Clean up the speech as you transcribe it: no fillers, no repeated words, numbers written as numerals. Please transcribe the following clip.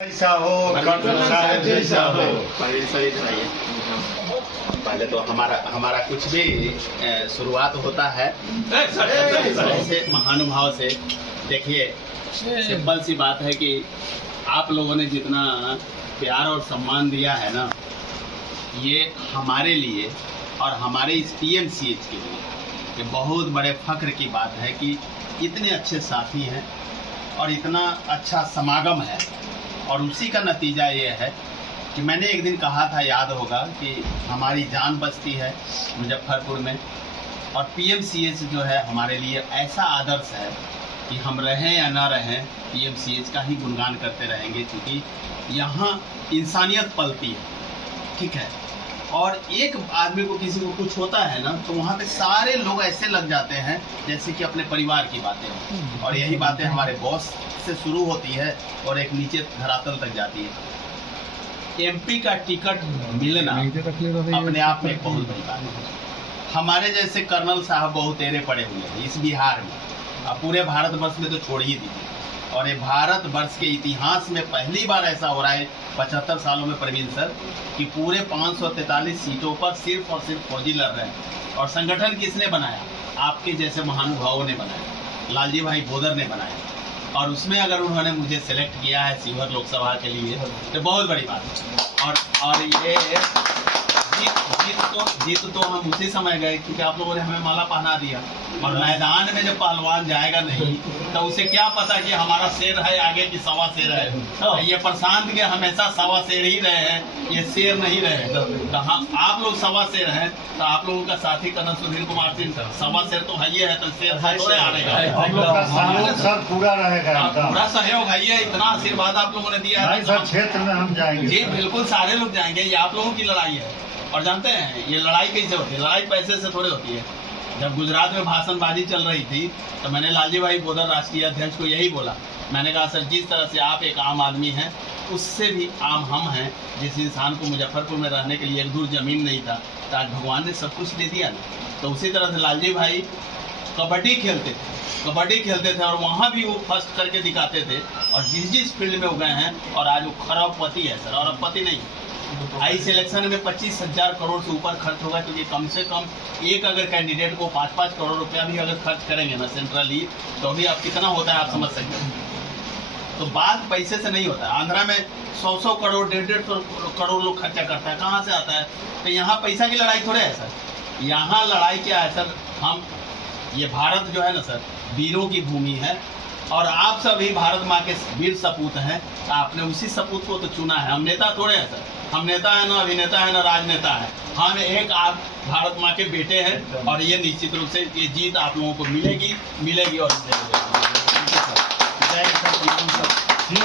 जैसा हो कर्नल साहब जैसा हो। पहले तो हमारा कुछ भी शुरुआत होता है ऐसे महानुभाव से। देखिए, सिंपल सी बात है कि आप लोगों ने जितना प्यार और सम्मान दिया है ना, ये हमारे लिए और हमारे इस PMCH के लिए ये बहुत बड़े फख्र की बात है कि इतने अच्छे साथी हैं और इतना अच्छा समागम है। और उसी का नतीजा ये है कि मैंने एक दिन कहा था, याद होगा, कि हमारी जान बचती है मुजफ्फरपुर में, और PMCH जो है हमारे लिए ऐसा आदर्श है कि हम रहें या ना रहें PMCH का ही गुणगान करते रहेंगे, क्योंकि यहाँ इंसानियत पलती है। ठीक है, और एक आदमी को किसी को कुछ होता है ना, तो वहाँ पे सारे लोग ऐसे लग जाते हैं जैसे कि अपने परिवार की बातें हों। और यही बातें हमारे बॉस से शुरू होती है और एक नीचे धरातल तक जाती है। MP का टिकट मिलना अपने आप में एक बहुत बड़ी बात है। हमारे जैसे कर्नल साहब बहुत तेरे पड़े हुए हैं इस बिहार में, अब पूरे भारतवर्ष में तो छोड़ ही दीजिए। और ये भारतवर्ष के इतिहास में पहली बार ऐसा हो रहा है 75 सालों में, प्रवीण सर, कि पूरे 543 सीटों पर सिर्फ और सिर्फ फौजी लड़ रहे हैं। और संगठन किसने बनाया? आपके जैसे महानुभावों ने बनाया, लालजी भाई भोदर ने बनाया। और उसमें अगर उन्होंने मुझे सेलेक्ट किया है शिवहर लोकसभा के लिए तो बहुत बड़ी बात है। और ये जीत तो हम उसी समय गए क्योंकि आप लोगों ने हमें माला पहना दिया। और मैदान में जब पहलवान जाएगा नहीं तो उसे क्या पता कि हमारा शेर है आगे की सवा शेर है। ये प्रशांत के हमेशा सवा शेर ही रहे हैं, ये शेर नहीं रहे। तो हम आप लोग सवा शेर हैं, तो आप लोगों का साथी कर्नल सुधीर कुमार सिंह सवा शेर तो है ही है, तो शेर थोड़े आ रहेगा। पूरा रहेगा, पूरा सहयोग है। ये इतना आशीर्वाद आप लोगों ने दिया है। क्षेत्र में हम जाएंगे जी बिल्कुल, सारे लोग जाएंगे। ये आप लोगों की लड़ाई है। और जानते हैं ये लड़ाई कैसे होती है? लड़ाई पैसे से थोड़ी होती है। जब गुजरात में भाषणबाजी चल रही थी तो मैंने लालजी भाई भोदर राष्ट्रीय अध्यक्ष को यही बोला। मैंने कहा, सर, जिस तरह से आप एक आम आदमी हैं, उससे भी आम हम हैं। जिस इंसान को मुजफ्फरपुर में रहने के लिए एक दूर जमीन नहीं था, तो आज भगवान ने सब कुछ दे दिया ना। तो उसी तरह से लालजी भाई कबड्डी खेलते थे और वहाँ भी वो फर्स्ट करके दिखाते थे। और जिस फील्ड में वो गए हैं, और आज वो खरबपति है सर, और अरबपति नहीं। इस इलेक्शन में 25,000 करोड़ से ऊपर खर्च होगा, क्योंकि कम से कम एक अगर कैंडिडेट को 5-5 करोड़ रुपया भी अगर खर्च करेंगे ना सेंट्रली, तो भी अब कितना होता है आप समझ सकते हैं। तो बात पैसे से नहीं होता है। आंध्रा में 100 करोड़ 150 करोड़ लोग खर्चा करता है, कहाँ से आता है? तो यहाँ पैसा की लड़ाई थोड़े है सर। यहाँ लड़ाई क्या है सर? हम ये भारत जो है ना सर, वीरों की भूमि है, और आप सभी भारत माँ के वीर सपूत हैं। आपने उसी सपूत को तो चुना है। हम नेता थोड़े हैं सर, हम नेता है ना अभिनेता है ना राजनेता है। हम एक आप भारत माँ के बेटे हैं, और ये निश्चित रूप से ये जीत आप लोगों को मिलेगी और